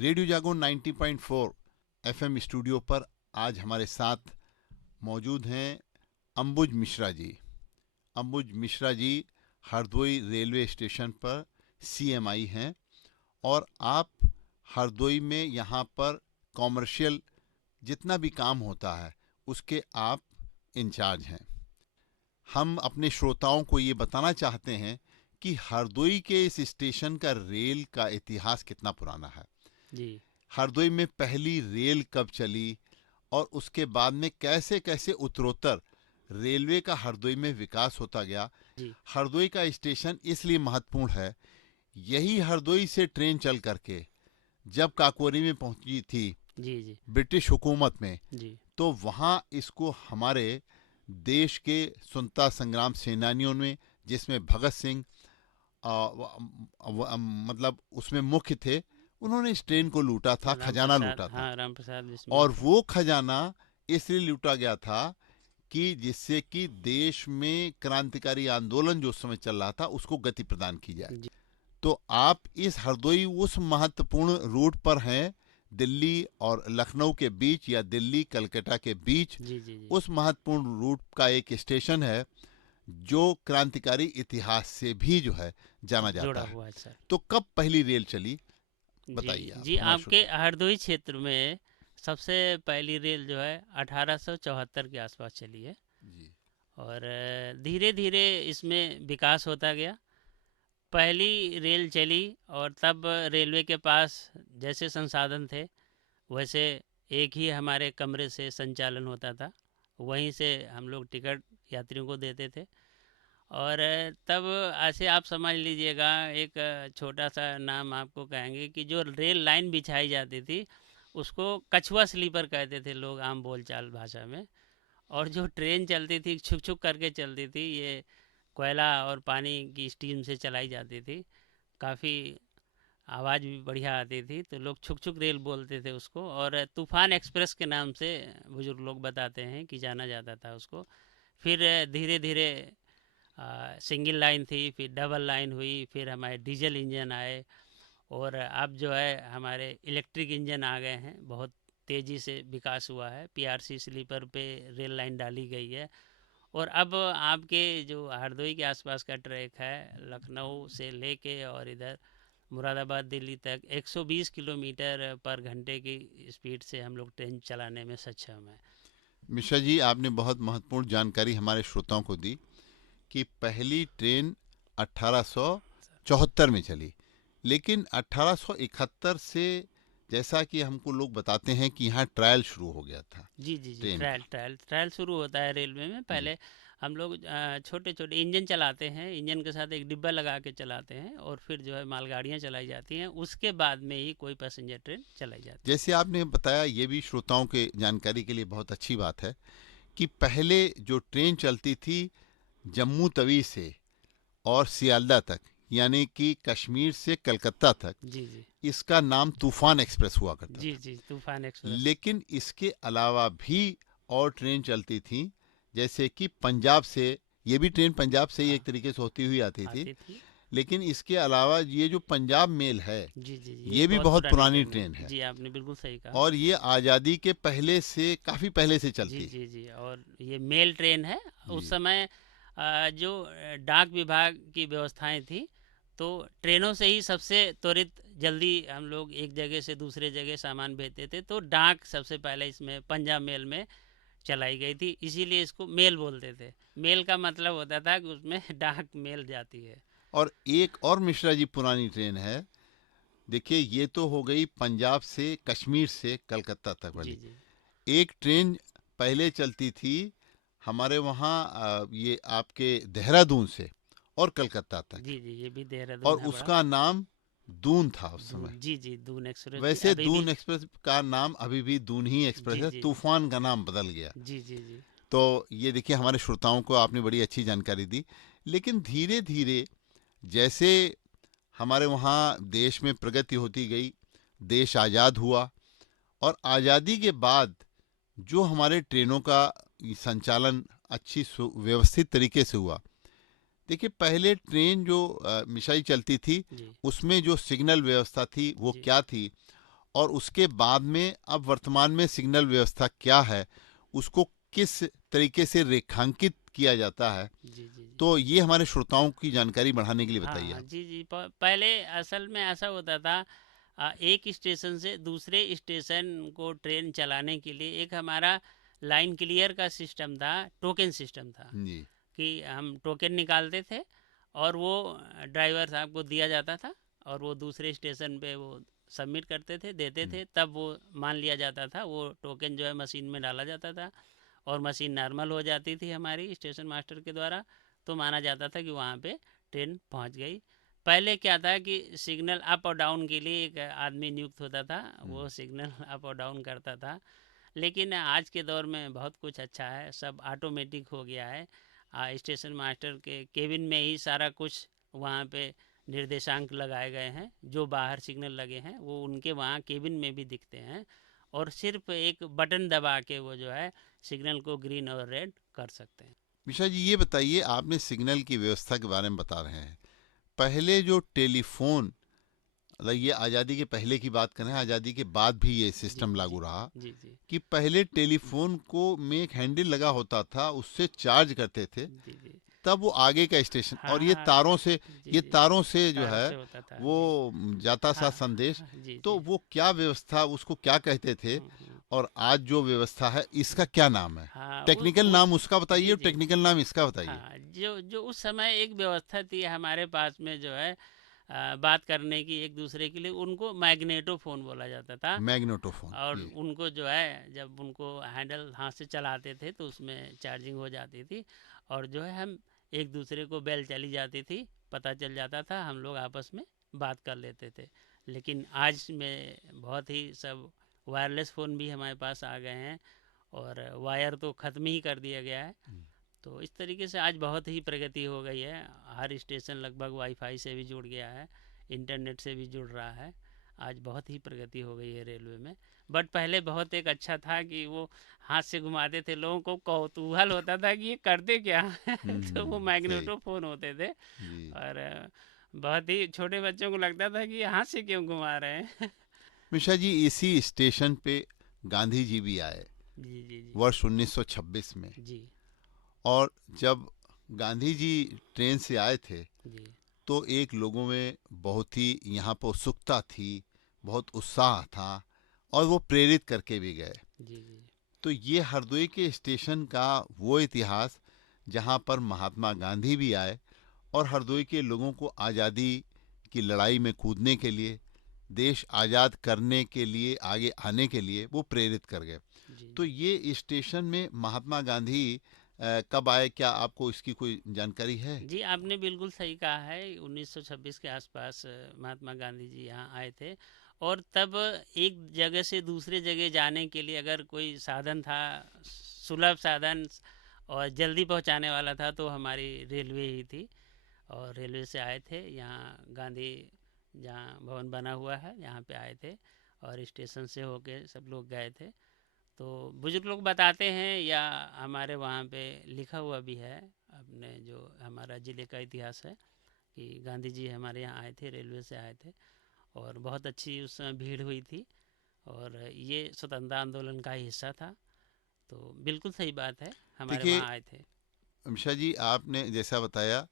Radio जागो 90.4 FM studio पर आज हमारे साथ मौजूद हैं अंबुज मिश्रा जी। अंबुज मिश्रा जी हरदोई रेलवे स्टेशन पर सीएमआई हैं और आप हरदोई में यहाँ पर कॉमर्शियल जितना भी काम होता है उसके आप इंचार्ज हैं। हम अपने श्रोताओं को ये बताना चाहते हैं कि हरदोई के इस स्टेशन का रेल का इतिहास कितना पुराना है। जी हरदोई में पहली रेल कब चली और उसके बाद में कैसे कैसे उत्तरोत्तर रेलवे का हरदोई में विकास होता गया। जी हरदोई का स्टेशन इसलिए महत्वपूर्ण है, यही हरदोई से ट्रेन चल करके जब काकोरी में पहुंची थी जी जी ब्रिटिश हुकूमत में, जी तो वहां इसको हमारे देश के स्वतंत्रता संग्राम सेनानियों ने, जिसमें भगत सिंह मतलब उसमें मुख्य थे, उन्होंने इस ट्रेन को लूटा था, राम खजाना प्रसाद, लूटा था। हाँ, राम प्रसाद बिस्मिल और थे। वो खजाना इसलिए लूटा गया था कि जिससे कि देश में क्रांतिकारी आंदोलन जो उस समय चल रहा था उसको गति प्रदान की जाए। जी तो आप इस हरदोई उस महत्वपूर्ण रूट पर हैं, दिल्ली और लखनऊ के बीच या दिल्ली कलकत्ता के बीच जी जी जी उस महत्वपूर्ण रूट का एक स्टेशन है जो क्रांतिकारी इतिहास से भी जो है जाना जुड़ा जाता है। हुआ है सर। तो कब पहली रेल चली, जी बताइए आप जी, हमारे आपके श्रोता। हरदोई क्षेत्र में सबसे पहली रेल जो है 1874 के आसपास चली है। जी और धीरे धीरे इसमें विकास होता गया। पहली रेल चली और तब रेलवे के पास जैसे संसाधन थे वैसे एक ही हमारे कमरे से संचालन होता था। वहीं से हम लोग टिकट यात्रियों को देते थे। और तब ऐसे आप समझ लीजिएगा, एक छोटा सा नाम आपको कहेंगे कि जो रेल लाइन बिछाई जाती थी उसको कछुआ स्लीपर कहते थे लोग आम बोलचाल भाषा में। और जो ट्रेन चलती थी छुक छुक करके चलती थी, ये कोयला और पानी की स्टीम से चलाई जाती थी। काफ़ी आवाज़ भी बढ़िया आती थी, तो लोग छुक छुक रेल बोलते थे उसको। और तूफ़ान एक्सप्रेस के नाम से बुजुर्ग लोग बताते हैं कि जाना जाता था उसको। फिर धीरे धीरे सिंगल लाइन थी, फिर डबल लाइन हुई, फिर हमारे डीजल इंजन आए। और अब जो है हमारे इलेक्ट्रिक इंजन आ गए हैं। बहुत तेज़ी से विकास हुआ है, पीआरसी स्लीपर पे रेल लाइन डाली गई है। और अब आपके जो हरदोई के आसपास का ट्रैक है, लखनऊ से लेके और इधर मुरादाबाद दिल्ली तक 120 किलोमीटर पर घंटे की स्पीड से हम लोग ट्रेन चलाने में सक्षम हैं। मिश्रा जी, आपने बहुत महत्वपूर्ण जानकारी हमारे श्रोताओं को दी कि पहली ट्रेन 1874 में चली, लेकिन 1871 से जैसा कि हमको लोग बताते हैं कि यहाँ ट्रायल शुरू हो गया था जी जी जी, ट्रेन ट्रायल का। ट्रायल ट्रायल शुरू होता है रेलवे में। जी पहले हम लोग छोटे छोटे इंजन चलाते हैं, इंजन के साथ एक डिब्बा लगा के चलाते हैं, और फिर जो है मालगाड़ियाँ चलाई जाती हैं। उसके बाद में ही कोई पैसेंजर ट्रेन चलाई जाती है। जैसे आपने बताया, ये भी श्रोताओं के जानकारी के लिए बहुत अच्छी बात है कि पहले जो ट्रेन चलती थी जम्मू तवी से और सियालदा तक, यानी कि कश्मीर से कलकत्ता तक, जी जी इसका नाम तूफान एक्सप्रेस हुआ करता जी था। जी, तूफान एक्सप्रेस लेकिन इसके अलावा भी और ट्रेन चलती थी, जैसे कि पंजाब से, ये भी ट्रेन पंजाब से ही हाँ एक तरीके से होती हुई आती थी। आती थी। लेकिन इसके अलावा ये जो पंजाब मेल है, जी जी जी, ये ये भी बहुत बहुत पुरानी पुरानी ट्रेन है। ट्रेन है जी, आपने बिल्कुल सही कहा। और ये आज़ादी के पहले से, काफ़ी पहले से जी चलती है। जी जी, और ये मेल ट्रेन है। उस जी समय जो डाक विभाग की व्यवस्थाएं थी, तो ट्रेनों से ही सबसे त्वरित जल्दी हम लोग एक जगह से दूसरे जगह सामान भेजते थे। तो डाक सबसे पहले इसमें पंजाब मेल में चलाई गई थी, इसीलिए इसको मेल बोलते थे। मेल का मतलब होता था कि उसमें डाक मेल जाती है। और एक और मिश्रा जी पुरानी ट्रेन है। देखिए, ये तो हो गई पंजाब से, कश्मीर से कलकत्ता तक जी वाली। जी एक ट्रेन पहले चलती थी हमारे वहाँ, ये आपके देहरादून से और कलकत्ता तक, जी जी, ये भी और देहरादून है बड़ा। उसका नाम दून था उस समय। दून, जी जी, दून एक्सप्रेस भी वैसे अभी भी। दून एक्सप्रेस का नाम अभी भी दून ही एक्सप्रेस जी है, जी तूफान का नाम बदल गया। जी जी जी तो ये देखिए, हमारे श्रोताओं को आपने बड़ी अच्छी जानकारी दी। लेकिन धीरे धीरे जैसे हमारे वहाँ देश में प्रगति होती गई, देश आज़ाद हुआ, और आज़ादी के बाद जो हमारे ट्रेनों का संचालन अच्छी व्यवस्थित तरीके से हुआ। देखिए, पहले ट्रेन जो मिसाई चलती थी, जी उसमें जो सिग्नल व्यवस्था थी वो जी क्या थी, और उसके बाद में अब वर्तमान में सिग्नल व्यवस्था क्या है, उसको किस तरीके से रेखांकित किया जाता है, जी जी जी तो ये हमारे श्रोताओं की जानकारी बढ़ाने के लिए हाँ बताइए हाँ आप। जी जी पहले असल में ऐसा होता था, एक स्टेशन से दूसरे स्टेशन को ट्रेन चलाने के लिए एक हमारा लाइन क्लियर का सिस्टम था, टोकन सिस्टम था जी। कि हम टोकन निकालते थे और वो ड्राइवर साहब को दिया जाता था और वो दूसरे स्टेशन पे वो सबमिट करते थे, देते हम्म। थे, तब वो मान लिया जाता था, वो टोकन जो है मशीन में डाला जाता था और मशीन नॉर्मल हो जाती थी हमारी स्टेशन मास्टर के द्वारा, तो माना जाता था कि वहाँ पे ट्रेन पहुँच गई। पहले क्या था कि सिग्नल अप और डाउन के लिए एक आदमी नियुक्त होता था, वो सिग्नल अप और डाउन करता था। लेकिन आज के दौर में बहुत कुछ अच्छा है, सब ऑटोमेटिक हो गया है। स्टेशन मास्टर के केबिन में ही सारा कुछ वहाँ पे निर्देशांक लगाए गए हैं, जो बाहर सिग्नल लगे हैं वो उनके वहाँ केबिन में भी दिखते हैं और सिर्फ एक बटन दबा के वो जो है सिग्नल को ग्रीन और रेड कर सकते हैं। मिश्रा जी, ये बताइए, आपने सिग्नल की व्यवस्था के बारे में बता रहे हैं, पहले जो टेलीफोन, मतलब ये आज़ादी के पहले की बात करें, आज़ादी के बाद भी ये जी सिस्टम जी लागू रहा जी जी कि पहले टेलीफोन को में एक हैंडल लगा होता था, उससे चार्ज करते थे, जी जी तब वो आगे का स्टेशन, हाँ और हाँ जी ये जी तारों से जो तारों है से होता था वो जी। जाता सा हाँ संदेश। हाँ जी तो जी वो क्या व्यवस्था, उसको क्या कहते थे, हम्म। और आज जो व्यवस्था है इसका क्या नाम है? हाँ टेक्निकल नाम उसका बताइए जी और जी टेक्निकल नाम इसका बताइए। हाँ, जो जो उस समय एक व्यवस्था थी हमारे पास में जो है बात करने की एक दूसरे के लिए, उनको मैग्नेटोफोन बोला जाता था। मैग्नेटोफोन और जी। उनको जो है जब उनको हैंडल हाथ से चलाते थे तो उसमें चार्जिंग हो जाती थी और जो है हम एक दूसरे को बेल चली जाती थी, पता चल जाता था, हम लोग आपस में बात कर लेते थे। लेकिन आज में बहुत ही सब वायरलेस फ़ोन भी हमारे पास आ गए हैं और वायर तो ख़त्म ही कर दिया गया है। तो इस तरीके से आज बहुत ही प्रगति हो गई है, हर स्टेशन लगभग वाईफाई से भी जुड़ गया है, इंटरनेट से भी जुड़ रहा है। आज बहुत ही प्रगति हो गई है रेलवे में। बट पहले बहुत एक अच्छा था कि वो हाथ से घुमाते थे, लोगों को कौतूहल होता था कि ये करते क्या हैं तो वो सही। मैग्नेटो फोन होते थे जी। और बहुत ही छोटे बच्चों को लगता था कि ये हाथ से क्यों घुमा रहे हैं मिश्रा जी, इसी स्टेशन पे गांधी जी भी आए जी जी जी वर्ष 1926 में। जी और जब गांधी जी ट्रेन से आए थे जी तो एक लोगों में बहुत ही यहाँ पर उत्सुकता थी, बहुत उत्साह था, और वो प्रेरित करके भी गए। जी जी तो ये हरदोई के स्टेशन का वो इतिहास जहाँ पर महात्मा गांधी भी आए और हरदोई के लोगों को आज़ादी की लड़ाई में कूदने के लिए, देश आज़ाद करने के लिए, आगे आने के लिए वो प्रेरित कर गए। जी तो जी ये स्टेशन में महात्मा गांधी कब आए, क्या आपको इसकी कोई जानकारी है? जी, आपने बिल्कुल सही कहा है। 1926 के आसपास महात्मा गांधी जी यहाँ आए थे और तब एक जगह से दूसरे जगह जाने के लिए अगर कोई साधन था, सुलभ साधन और जल्दी पहुँचाने वाला था, तो हमारी रेलवे ही थी। और रेलवे से आए थे यहाँ गांधी जहाँ भवन बना हुआ है यहाँ पे आए थे और स्टेशन से होके सब लोग गए थे। तो बुजुर्ग लोग बताते हैं या हमारे वहाँ पे लिखा हुआ भी है, अपने जो हमारा ज़िले का इतिहास है, कि गांधी जी हमारे यहाँ आए थे, रेलवे से आए थे और बहुत अच्छी उस समय भीड़ हुई थी और ये स्वतंत्रता आंदोलन का ही हिस्सा था। तो बिल्कुल सही बात है, हमारे देखिए वहाँ आए थे। अमीषा जी, आपने जैसा बताया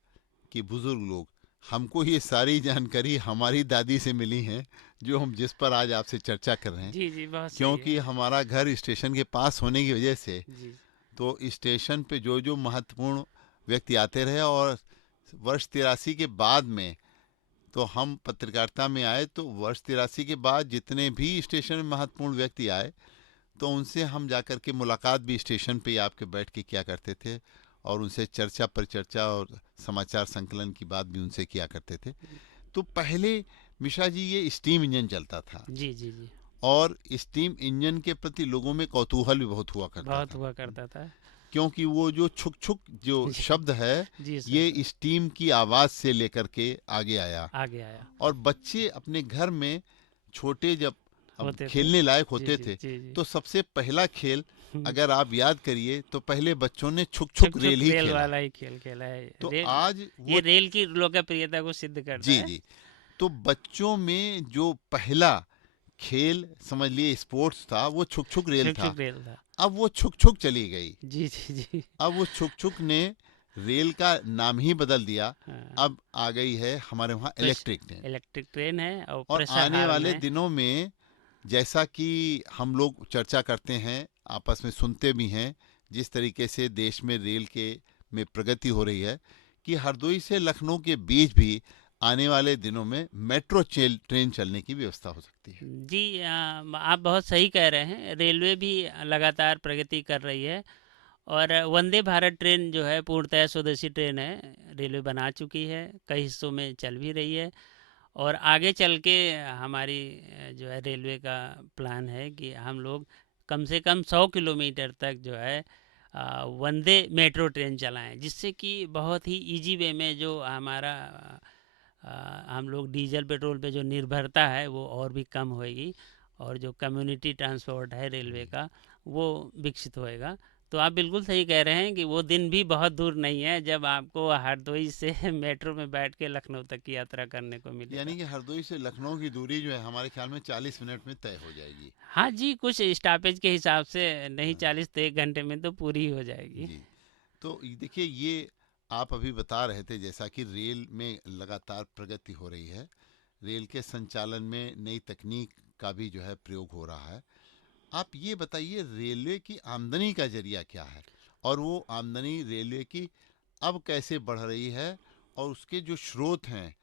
कि बुजुर्ग लोग, हमको ये सारी जानकारी हमारी दादी से मिली है, जो हम जिस पर आज आपसे चर्चा कर रहे हैं। जी जी बहुत सही क्योंकि है। हमारा घर स्टेशन के पास होने की वजह से, जी तो स्टेशन पे जो जो महत्वपूर्ण व्यक्ति आते रहे, और वर्ष 83 के बाद में तो हम पत्रकारिता में आए, तो वर्ष 83 के बाद जितने भी स्टेशन में महत्वपूर्ण व्यक्ति आए, तो उनसे हम जाकर के मुलाकात भी स्टेशन पे ही आपके बैठ के किया करते थे, और उनसे चर्चा पर चर्चा और समाचार संकलन की बात भी उनसे किया करते थे। तो पहले मिश्रा जी ये स्टीम इंजन चलता था, जी जी जी और स्टीम इंजन के प्रति लोगों में कौतूहल भी बहुत हुआ करता बहुत था, हुआ करता था क्योंकि वो जो छुक छुक जो जी शब्द है, जी सर ये स्टीम की आवाज़ से लेकर के आगे आया। आगे आया और बच्चे अपने घर में छोटे जब अब होते थे। खेलने लायक जी होते जी थे, जी जी तो सबसे पहला खेल, हम्म, अगर आप याद करिए, तो पहले बच्चों ने छुक छुक छुक रेल छुक ही रेल खेला। वाला ही खेल खेला है। तो रेल, आज ये वो, रेल की लोकप्रियता को सिद्ध करता जी है। जी, तो बच्चों में जो पहला खेल समझ लिए, स्पोर्ट्स था, वो छुक छुक रेल छुक था। छुक रेल था। अब वो छुक छुक चली गई। जी जी जी। अब वो छुक छुक ने रेल का नाम ही बदल दिया। हाँ, अब आ गई है हमारे वहाँ press electric train. Electric train है और और प्रेशर आने हार्न वाले है। दिनों में, जैसा कि हम लोग चर्चा करते हैं, आपस में सुनते भी हैं, जिस तरीके से देश में रेल के में प्रगति हो रही है, कि हरदोई से लखनऊ के बीच भी आने वाले दिनों में मेट्रो ट्रेन चलने की व्यवस्था हो सकती है। जी, आप बहुत सही कह रहे हैं। रेलवे भी लगातार प्रगति कर रही है और वंदे भारत ट्रेन जो है पूर्णतः स्वदेशी ट्रेन है, रेलवे बना चुकी है, कई हिस्सों में चल भी रही है। और आगे चल के हमारी जो है रेलवे का प्लान है कि हम लोग कम से कम 100 किलोमीटर तक जो है वंदे मेट्रो ट्रेन चलाएं, जिससे कि बहुत ही इजी वे में जो हमारा हम लोग डीजल पेट्रोल पे जो निर्भरता है वो और भी कम होएगी और जो कम्युनिटी ट्रांसपोर्ट है रेलवे जी। का वो विकसित होएगा। तो आप बिल्कुल सही कह रहे हैं कि वो दिन भी बहुत दूर नहीं है जब आपको हरदोई से मेट्रो में बैठ के लखनऊ तक की यात्रा करने को यानी मिलेगा। कि हरदोई से लखनऊ की दूरी जो है हमारे ख्याल में 40 मिनट में तय हो जाएगी। हाँ जी, कुछ स्टॉपेज के हिसाब से नहीं, हाँ, 40 तो 1 घंटे में तो पूरी हो जाएगी। जी। तो देखिए, ये आप अभी बता रहे थे जैसा कि रेल में लगातार प्रगति हो रही है, रेल के संचालन में नई तकनीक का भी जो है प्रयोग हो रहा है। आप ये बताइए, रेलवे की आमदनी का जरिया क्या है, और वो आमदनी रेलवे की अब कैसे बढ़ रही है, और उसके जो स्रोत हैं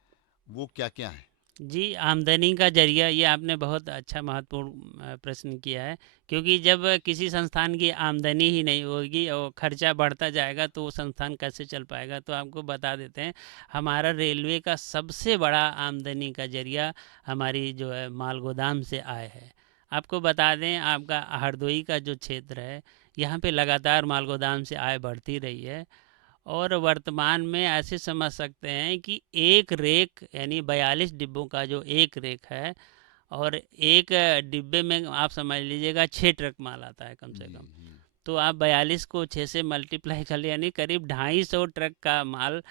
वो क्या क्या हैं? जी, आमदनी का ज़रिया, ये आपने बहुत अच्छा महत्वपूर्ण प्रश्न किया है, क्योंकि जब किसी संस्थान की आमदनी ही नहीं होगी और खर्चा बढ़ता जाएगा तो वो संस्थान कैसे चल पाएगा। तो आपको बता देते हैं, हमारा रेलवे का सबसे बड़ा आमदनी का ज़रिया हमारी जो है माल गोदाम से आय है। आपको बता दें, आपका हरदोई का जो क्षेत्र है, यहाँ पे लगातार माल गोदाम से आय बढ़ती रही है और वर्तमान में ऐसे समझ सकते हैं कि एक रेक यानी 42 डिब्बों का जो एक रेक है और एक डिब्बे में आप समझ लीजिएगा 6 ट्रक माल आता है कम से जी कम। जी। तो आप 42 को 6 से मल्टीप्लाई कर ले, यानी करीब 250 ट्रक का माल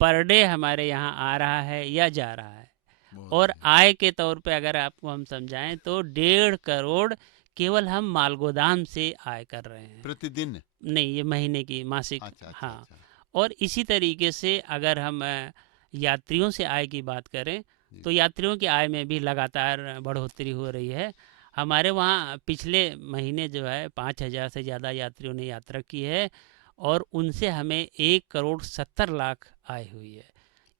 पर डे हमारे यहाँ आ रहा है या जा रहा है। बहुत और बढ़िया। आय के तौर पे अगर आपको हम समझाएं तो 1.5 करोड़ केवल हम माल गोदाम से आय कर रहे हैं। प्रतिदिन? नहीं, ये महीने की मासिक। अच्छा अच्छा हाँ, अच्छा। और इसी तरीके से अगर हम यात्रियों से आय की बात करें जी। तो यात्रियों की आय में भी लगातार बढ़ोतरी हो रही है। हमारे वहाँ पिछले महीने जो है 5,000 से ज़्यादा यात्रियों ने यात्रा की है और उनसे हमें 1,70,00,000 आय हुई है।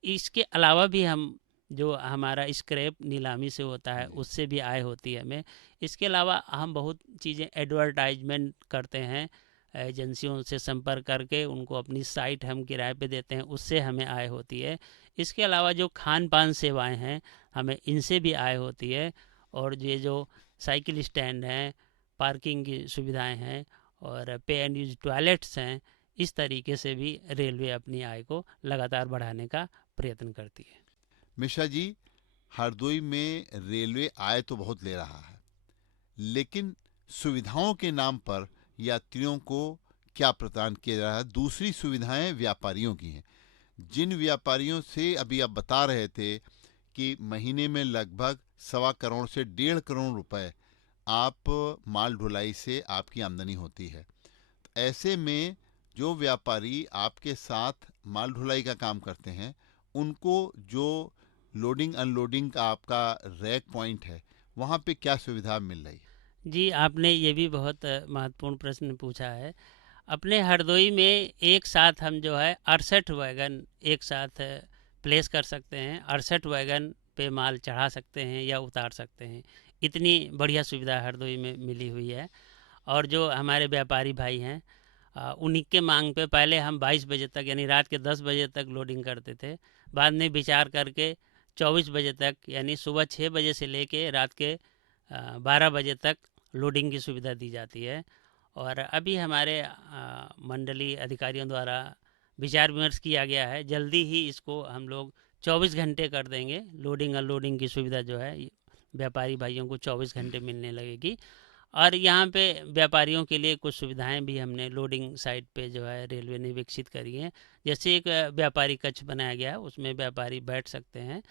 इसके अलावा भी हम जो हमारा स्क्रैप नीलामी से होता है जी। उससे भी आय होती है हमें। इसके अलावा हम बहुत चीज़ें एडवर्टाइजमेंट करते हैं, एजेंसियों से संपर्क करके उनको अपनी साइट हम किराए पे देते हैं, उससे हमें आय होती है। इसके अलावा जो खान पान सेवाएं हैं हमें इनसे भी आय होती है। और ये जो साइकिल स्टैंड हैं, पार्किंग की सुविधाएं हैं और पे एंड यूज टॉयलेट्स हैं, इस तरीके से भी रेलवे अपनी आय को लगातार बढ़ाने का प्रयत्न करती है। मिश्रा जी, हरदोई में रेलवे आय तो बहुत ले रहा है, लेकिन सुविधाओं के नाम पर यात्रियों को क्या प्रदान किया जा रहा है? दूसरी सुविधाएं व्यापारियों की हैं, जिन व्यापारियों से अभी आप बता रहे थे कि महीने में लगभग 1.25 करोड़ से 1.5 करोड़ रुपए आप माल ढुलाई से आपकी आमदनी होती है। तो ऐसे में जो व्यापारी आपके साथ माल ढुलाई का काम करते हैं, उनको जो लोडिंग अनलोडिंग का आपका रैक पॉइंट है, वहाँ पे क्या सुविधा मिल रही है? जी, आपने ये भी बहुत महत्वपूर्ण प्रश्न पूछा है। अपने हरदोई में एक साथ हम जो है 68 वैगन एक साथ प्लेस कर सकते हैं, 68 वैगन पे माल चढ़ा सकते हैं या उतार सकते हैं। इतनी बढ़िया सुविधा हरदोई में मिली हुई है। और जो हमारे व्यापारी भाई हैं, उन्हीं के मांग पे पहले हम 22 बजे तक यानी रात के 10 बजे तक लोडिंग करते थे। बाद में विचार करके 24 बजे तक यानी सुबह 6 बजे से लेके रात के 12 बजे तक लोडिंग की सुविधा दी जाती है। और अभी हमारे मंडलीय अधिकारियों द्वारा विचार विमर्श किया गया है, जल्दी ही इसको हम लोग 24 घंटे कर देंगे। लोडिंग अनलोडिंग की सुविधा जो है व्यापारी भाइयों को 24 घंटे मिलने लगेगी। और यहाँ पे व्यापारियों के लिए कुछ सुविधाएं भी हमने लोडिंग साइट पे जो है रेलवे ने विकसित करी हैं। जैसे एक व्यापारी कक्ष बनाया गया है, उसमें व्यापारी बैठ सकते हैं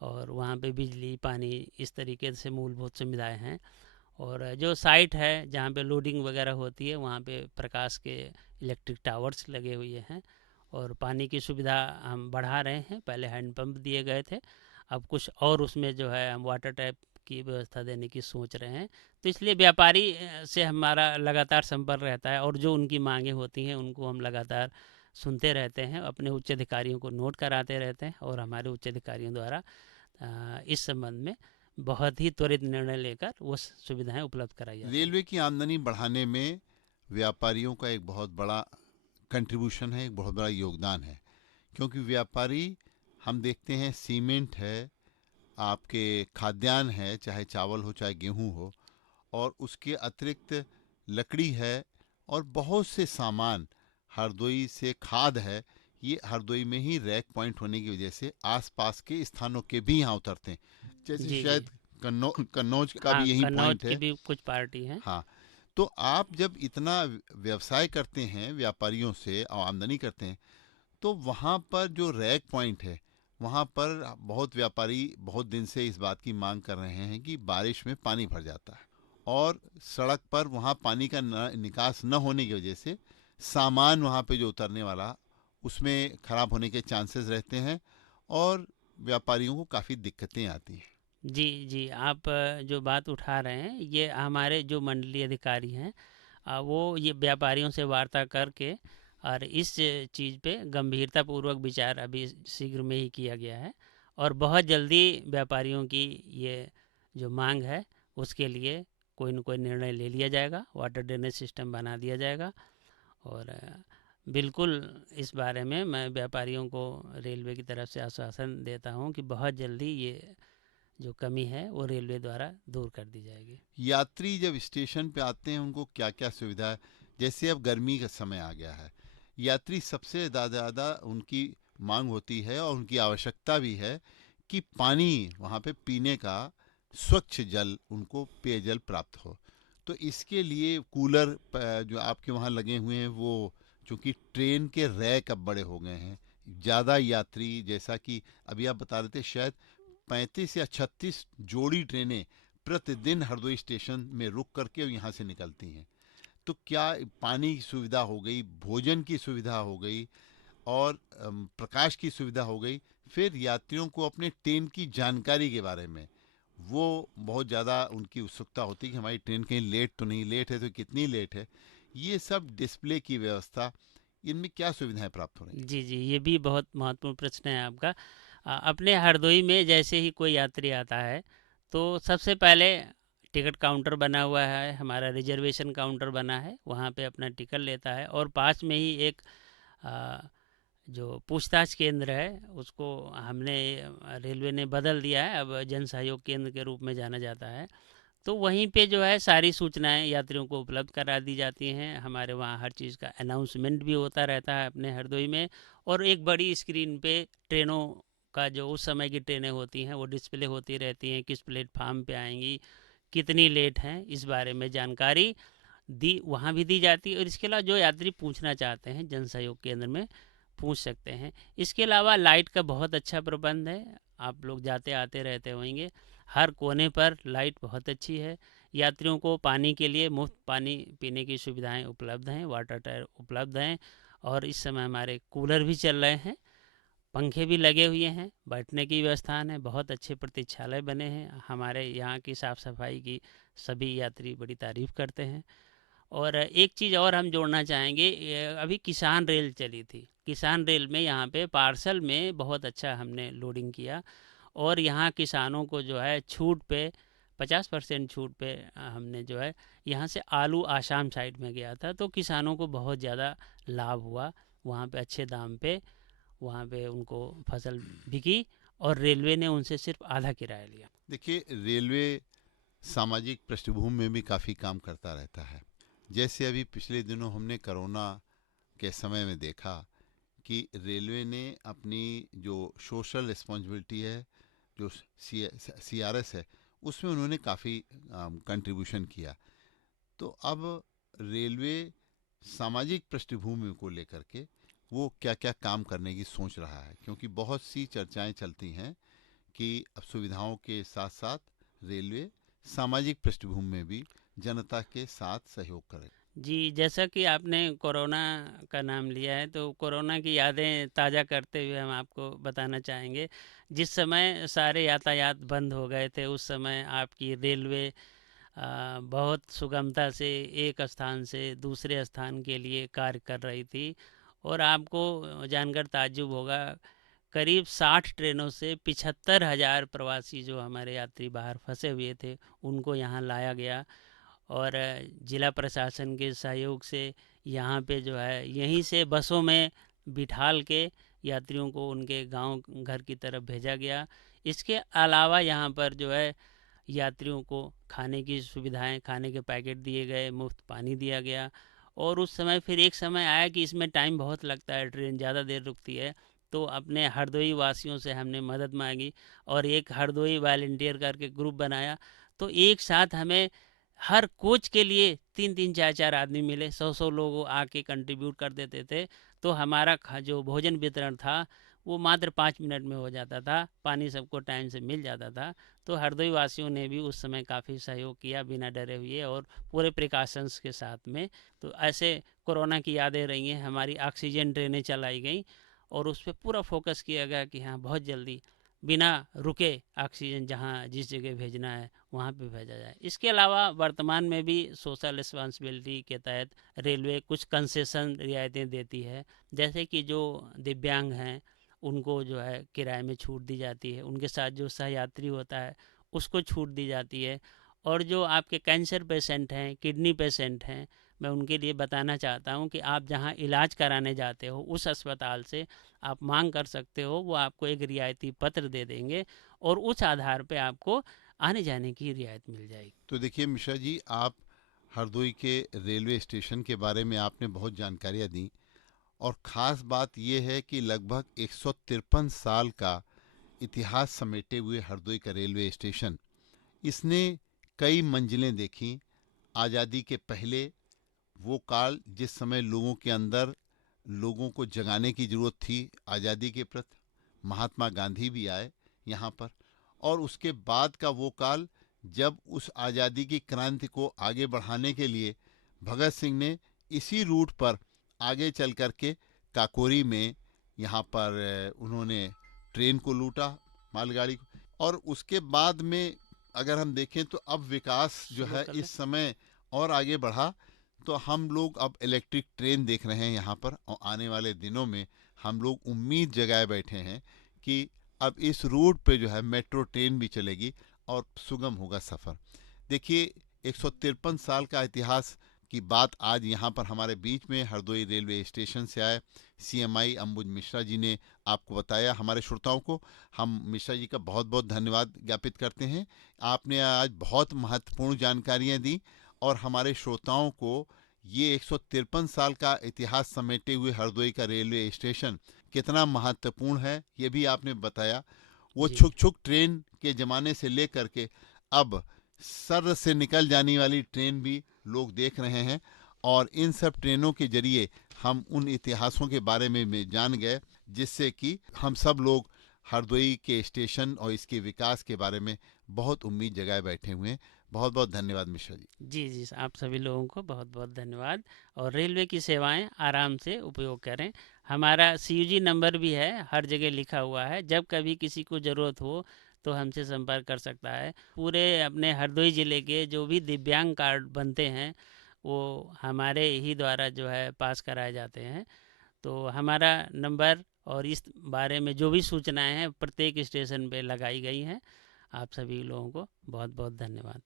और वहाँ पे बिजली, पानी, इस तरीके से मूलभूत सुविधाएं हैं। और जो साइट है जहाँ पे लोडिंग वगैरह होती है, वहाँ पे प्रकाश के इलेक्ट्रिक टावर्स लगे हुए हैं। और पानी की सुविधा हम बढ़ा रहे हैं, पहले हैंड पंप दिए गए थे, अब कुछ और उसमें जो है हम वाटर टैप की व्यवस्था देने की सोच रहे हैं। तो इसलिए व्यापारी से हमारा लगातार संपर्क रहता है, और जो उनकी मांगें होती हैं उनको हम लगातार सुनते रहते हैं, अपने उच्च अधिकारियों को नोट कराते रहते हैं, और हमारे उच्च अधिकारियों द्वारा इस संबंध में बहुत ही त्वरित निर्णय लेकर वो सुविधाएं उपलब्ध कराई जाती हैं। रेलवे की आमदनी बढ़ाने में व्यापारियों का एक बहुत बड़ा कंट्रीब्यूशन है, एक बहुत बड़ा योगदान है। क्योंकि व्यापारी, हम देखते हैं सीमेंट है, आपके खाद्यान्न है, चाहे चावल हो चाहे गेहूं हो, और उसके अतिरिक्त लकड़ी है, और बहुत से सामान, हरदोई से खाद है। ये हरदोई में ही रैक पॉइंट होने की वजह से आसपास के स्थानों के भी यहाँ उतरते हैं। जैसे जी जी। शायद कन्नौज का हाँ, भी यही कन्नौज पॉइंट की है। भी कुछ पार्टी हैं। हाँ, तो आप जब इतना व्यवसाय करते हैं, व्यापारियों से और आमदनी करते हैं, तो वहाँ पर जो रैक पॉइंट है, वहाँ पर बहुत व्यापारी बहुत दिन से इस बात की मांग कर रहे हैं कि बारिश में पानी भर जाता है, और सड़क पर वहाँ पानी का निकास न होने की वजह से सामान वहाँ पे जो उतरने वाला, उसमें खराब होने के चांसेस रहते हैं, और व्यापारियों को काफ़ी दिक्कतें आती हैं। जी जी, आप जो बात उठा रहे हैं, ये हमारे जो मंडलीय अधिकारी हैं, वो ये व्यापारियों से वार्ता करके और इस चीज़ पे गंभीरतापूर्वक विचार अभी शीघ्र में ही किया गया है। और बहुत जल्दी व्यापारियों की ये जो मांग है, उसके लिए कोई न कोई निर्णय ले लिया जाएगा, वाटर ड्रेनेज सिस्टम बना दिया जाएगा। और बिल्कुल इस बारे में मैं व्यापारियों को रेलवे की तरफ से आश्वासन देता हूँ कि बहुत जल्दी ये जो कमी है वो रेलवे द्वारा दूर कर दी जाएगी। यात्री जब स्टेशन पे आते हैं, उनको क्या क्या सुविधा है? जैसे अब गर्मी का समय आ गया है, यात्री सबसे ज़्यादा उनकी मांग होती है और उनकी आवश्यकता भी है कि पानी, वहाँ पे पीने का स्वच्छ जल, उनको पेयजल प्राप्त हो। तो इसके लिए कूलर जो आपके वहाँ लगे हुए हैं, वो चूँकि ट्रेन के रैक अब बड़े हो गए हैं, ज़्यादा यात्री, जैसा कि अभी आप बता रहे थे, शायद 35 या 36 जोड़ी ट्रेनें प्रतिदिन हरदोई स्टेशन में रुक करके यहाँ से निकलती हैं। तो क्या पानी की सुविधा हो गई, भोजन की सुविधा हो गई, और प्रकाश की सुविधा हो गई, फिर यात्रियों को अपने ट्रेन की जानकारी के बारे में वो बहुत ज़्यादा उनकी उत्सुकता होती है कि हमारी ट्रेन कहीं लेट तो नहीं, लेट है तो कितनी लेट है। ये सब डिस्प्ले की व्यवस्था, इनमें क्या सुविधाएं प्राप्त हो रही हैं? जी जी, ये भी बहुत महत्वपूर्ण प्रश्न है आपका। अपने हरदोई में जैसे ही कोई यात्री आता है, तो सबसे पहले टिकट काउंटर बना हुआ है, हमारा रिजर्वेशन काउंटर बना है, वहाँ पे अपना टिकट लेता है। और पास में ही एक आ, जो पूछताछ केंद्र है, उसको हमने रेलवे ने बदल दिया है, अब जन सहयोग केंद्र के रूप में जाना जाता है। तो वहीं पे जो है सारी सूचनाएं यात्रियों को उपलब्ध करा दी जाती हैं। हमारे वहाँ हर चीज़ का अनाउंसमेंट भी होता रहता है अपने हरदोई में। और एक बड़ी स्क्रीन पे ट्रेनों का, जो उस समय की ट्रेनें होती हैं, वो डिस्प्ले होती रहती हैं, किस प्लेटफार्म पे आएंगी, कितनी लेट हैं, इस बारे में जानकारी दी वहाँ भी दी जाती है। और इसके अलावा जो यात्री पूछना चाहते हैं, जन सहयोग केंद्र में पूछ सकते हैं। इसके अलावा लाइट का बहुत अच्छा प्रबंध है, आप लोग जाते आते रहते होंगे, हर कोने पर लाइट बहुत अच्छी है। यात्रियों को पानी के लिए मुफ्त पानी पीने की सुविधाएं उपलब्ध हैं, वाटर टैंक उपलब्ध हैं। और इस समय हमारे कूलर भी चल रहे हैं, पंखे भी लगे हुए हैं, बैठने की व्यवस्था है, बहुत अच्छे प्रतीक्षालय बने हैं। हमारे यहाँ की साफ़ सफाई की सभी यात्री बड़ी तारीफ़ करते हैं। और एक चीज़ और हम जोड़ना चाहेंगे, अभी किसान रेल चली थी, किसान रेल में यहाँ पे पार्सल में बहुत अच्छा हमने लोडिंग किया। और यहाँ किसानों को जो है छूट पे, 50% छूट पे हमने जो है यहाँ से आलू आसाम साइड में गया था, तो किसानों को बहुत ज़्यादा लाभ हुआ। वहाँ पे अच्छे दाम पे वहाँ पे उनको फसल बिकी, और रेलवे ने उनसे सिर्फ आधा किराया लिया। देखिए, रेलवे सामाजिक पृष्ठभूमि में भी काफ़ी काम करता रहता है। जैसे अभी पिछले दिनों हमने कोरोना के समय में देखा कि रेलवे ने अपनी जो सोशल रिस्पॉन्सिबिलिटी है, जो CRS है, उसमें उन्होंने काफ़ी कंट्रीब्यूशन किया। तो अब रेलवे सामाजिक पृष्ठभूमि को लेकर के वो क्या क्या काम करने की सोच रहा है, क्योंकि बहुत सी चर्चाएं चलती हैं कि अब सुविधाओं के साथ साथ रेलवे सामाजिक पृष्ठभूमि में भी जनता के साथ सहयोग करे। जी, जैसा कि आपने कोरोना का नाम लिया है, तो कोरोना की यादें ताज़ा करते हुए हम आपको बताना चाहेंगे। जिस समय सारे यातायात बंद हो गए थे, उस समय आपकी रेलवे बहुत सुगमता से एक स्थान से दूसरे स्थान के लिए कार्य कर रही थी। और आपको जानकर ताज्जुब होगा, करीब 60 ट्रेनों से 75,000 प्रवासी जो हमारे यात्री बाहर फंसे हुए थे, उनको यहाँ लाया गया। और जिला प्रशासन के सहयोग से यहाँ पे जो है यहीं से बसों में बिठाल के यात्रियों को उनके गांव घर की तरफ भेजा गया। इसके अलावा यहाँ पर जो है यात्रियों को खाने की सुविधाएं, खाने के पैकेट दिए गए, मुफ्त पानी दिया गया। और उस समय फिर एक समय आया कि इसमें टाइम बहुत लगता है, ट्रेन ज़्यादा देर रुकती है, तो अपने हरदोई वासियों से हमने मदद मांगी और एक हरदोई वॉलंटियर करके ग्रुप बनाया। तो एक साथ हमें हर कोच के लिए 3-3 4-4 आदमी मिले, 100-100 लोग आके कंट्रीब्यूट कर देते थे। तो हमारा जो भोजन वितरण था वो मात्र 5 मिनट में हो जाता था, पानी सबको टाइम से मिल जाता था। तो हरदोई वासियों ने भी उस समय काफ़ी सहयोग किया बिना डरे हुए और पूरे प्रिकॉशंस के साथ में। तो ऐसे कोरोना की यादें रही हैं। हमारी ऑक्सीजन ट्रेनें चलाई गई और उस पर पूरा फोकस किया गया कि हाँ, बहुत जल्दी बिना रुके ऑक्सीजन जहाँ जिस जगह भेजना है वहाँ पे भेजा जाए। इसके अलावा वर्तमान में भी सोशल रिस्पॉन्सिबिलिटी के तहत रेलवे कुछ कंसेशन रियायतें देती है। जैसे कि जो दिव्यांग हैं उनको जो है किराए में छूट दी जाती है, उनके साथ जो सहयात्री होता है उसको छूट दी जाती है। और जो आपके कैंसर पेशेंट हैं, किडनी पेशेंट हैं, मैं उनके लिए बताना चाहता हूं कि आप जहां इलाज कराने जाते हो उस अस्पताल से आप मांग कर सकते हो, वो आपको एक रियायती पत्र दे देंगे और उस आधार पे आपको आने जाने की रियायत मिल जाएगी। तो देखिए मिश्रा जी, आप हरदोई के रेलवे स्टेशन के बारे में आपने बहुत जानकारियाँ दी, और ख़ास बात यह है कि लगभग 153 साल का इतिहास समेटे हुए हरदोई का रेलवे स्टेशन, इसने कई मंजिलें देखी। आज़ादी के पहले वो काल जिस समय लोगों के अंदर लोगों को जगाने की ज़रूरत थी आज़ादी के प्रति, महात्मा गांधी भी आए यहाँ पर। और उसके बाद का वो काल जब उस आज़ादी की क्रांति को आगे बढ़ाने के लिए भगत सिंह ने इसी रूट पर आगे चल कर के काकोरी में यहाँ पर उन्होंने ट्रेन को लूटा, मालगाड़ी को। और उसके बाद में अगर हम देखें तो अब विकास जो शुरू है कर लें। इस समय और आगे बढ़ा, तो हम लोग अब इलेक्ट्रिक ट्रेन देख रहे हैं यहाँ पर, और आने वाले दिनों में हम लोग उम्मीद जगाए बैठे हैं कि अब इस रूट पे जो है मेट्रो ट्रेन भी चलेगी और सुगम होगा सफ़र। देखिए, 153 साल का इतिहास की बात आज यहाँ पर हमारे बीच में हरदोई रेलवे स्टेशन से आए सीएमआई अंबुज मिश्रा जी ने आपको बताया। हमारे श्रोताओं को हम मिश्रा जी का बहुत बहुत धन्यवाद ज्ञापित करते हैं। आपने आज बहुत महत्वपूर्ण जानकारियाँ दी और हमारे श्रोताओं को ये 153 साल का इतिहास समेटे हुए हरदोई का रेलवे स्टेशन कितना महत्वपूर्ण है ये भी आपने बताया। वो जी। छुक छुक ट्रेन के ज़माने से लेकर के अब सर से निकल जाने वाली ट्रेन भी लोग देख रहे हैं, और इन सब ट्रेनों के जरिए हम उन इतिहासों के बारे में जान गए, जिससे कि हम सब लोग हरदोई के स्टेशन और इसके विकास के बारे में बहुत उम्मीद जगाए बैठे हुए हैं। बहुत बहुत धन्यवाद मिश्रा जी। जी, जी, आप सभी लोगों को बहुत-बहुत धन्यवाद। और रेलवे की सेवाएँ आराम से उपयोग करें। हमारा सीयूजी नंबर भी है, हर जगह लिखा हुआ है। जब कभी किसी को ज़रूरत हो तो हमसे संपर्क कर सकता है। पूरे अपने हरदोई ज़िले के जो भी दिव्यांग कार्ड बनते हैं, वो हमारे ही द्वारा जो है पास कराए जाते हैं। तो हमारा नंबर और इस बारे में जो भी सूचनाएँ हैं प्रत्येक स्टेशन पे लगाई गई हैं। आप सभी लोगों को बहुत-बहुत धन्यवाद।